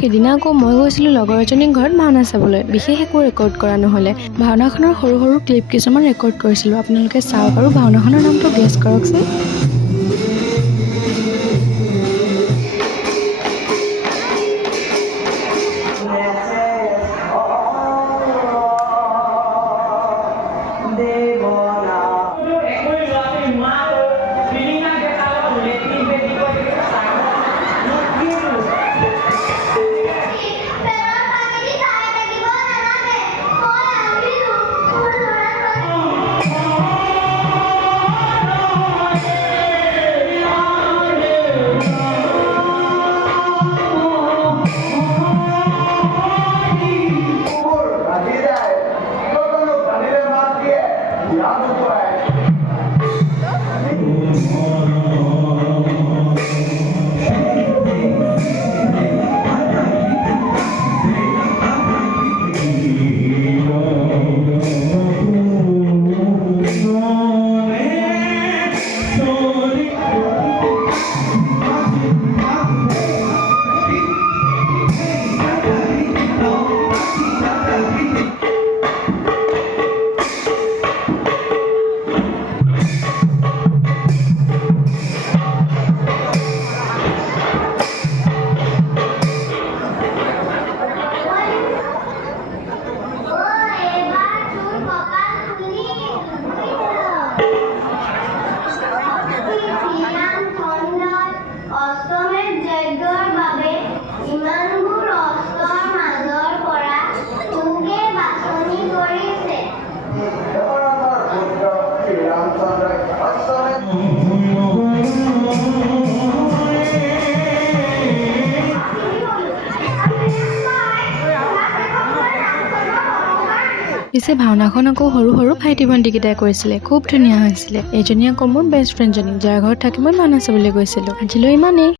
সিদিনা আকৌ মই গৈছিলোঁ লগৰ এজনীৰ ঘৰত ভাওনা চাবলৈ। বিশেষ একো ৰেকৰ্ড কৰা নহ'লে। ভাওনাখনৰ সৰু সৰু ক্লিপ কিছুমান ৰেকৰ্ড কৰিছিলোঁ। আপোনালোকে চাওক আৰু ভাওনাখনৰ নামটো গেছ কৰকচোন। পিছে ভাওনাখন আকৌ সৰু সৰু ভাইটি ভণ্টিকেইটাই কৰিছিলে। খুব ধুনীয়া হৈছিলে। এইজনী আকৌ মোৰ বেষ্ট ফ্ৰেণ্ডজনী, যাৰ ঘৰত থাকি মই ভাওনা চাবলৈ গৈছিলোঁ। আজিলৈ ইমানেই।